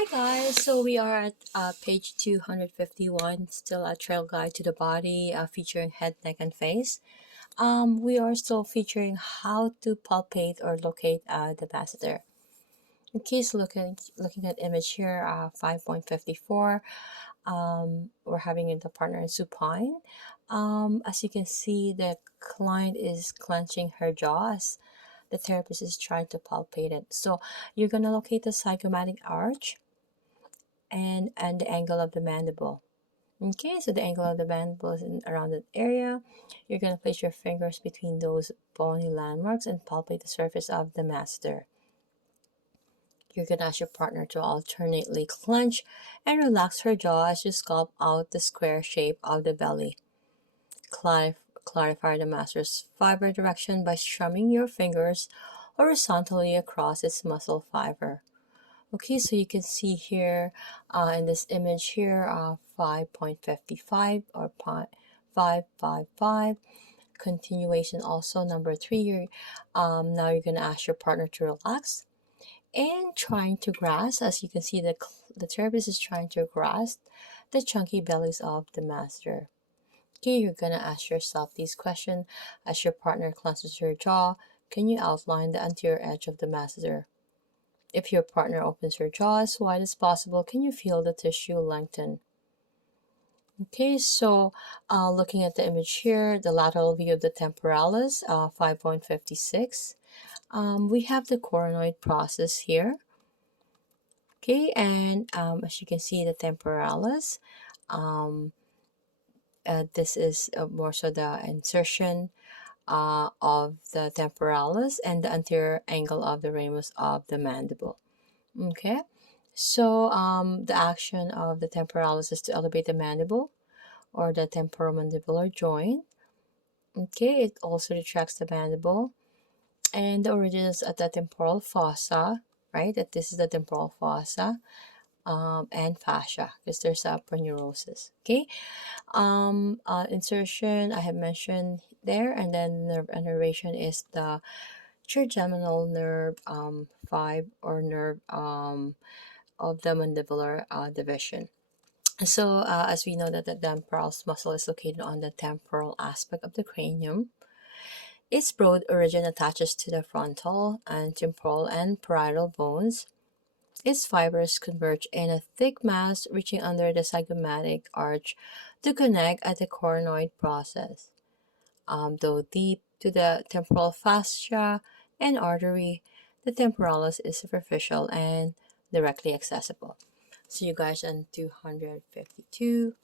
Hi guys, so we are at page 251, still a trail guide to the body featuring head, neck, and face. We are still featuring how to palpate or locate the masseter. In case looking at image here, 5.54, we're having the partner in supine. As you can see, the client is clenching her jaws. The therapist is trying to palpate it. So you're gonna locate the zygomatic arch and the angle of the mandible. Okay, so the angle of the mandible is around that area. You're going to place your fingers between those bony landmarks and palpate the surface of the masseter. You're going to ask your partner to alternately clench and relax her jaw as you sculpt out the square shape of the belly. Clarify the masseter's fiber direction by strumming your fingers horizontally across its muscle fiber. Okay, so you can see here in this image here 5.55 or 555. Continuation also number 3. Now you're going to ask your partner to relax and trying to grasp. As you can see, the therapist is trying to grasp the chunky bellies of the masseter. Okay, you're going to ask yourself these questions as your partner clenches your jaw. Can you outline the anterior edge of the masseter? If your partner opens her jaw as wide as possible, can you feel the tissue lengthen? Okay, so looking at the image here, the lateral view of the temporalis, 5.56. We have the coronoid process here. Okay, and as you can see, the temporalis, this is more so the insertion of the temporalis and the anterior angle of the ramus of the mandible. Okay, so the action of the temporalis is to elevate the mandible or the temporomandibular joint. Okay, it also retracts the mandible, and the origin is at the temporal fossa, right? That this is the temporal fossa and fascia because there's a aponeurosis. Okay, insertion I have mentioned there, and then nerve innervation is the trigeminal nerve 5 or nerve of the mandibular division. So as we know that the temporal muscle is located on the temporal aspect of the cranium, its broad origin attaches to the frontal and temporal and parietal bones. Its fibers converge in a thick mass reaching under the zygomatic arch to connect at the coronoid process. Though deep to the temporal fascia and artery, the temporalis is superficial and directly accessible. See you guys on 252.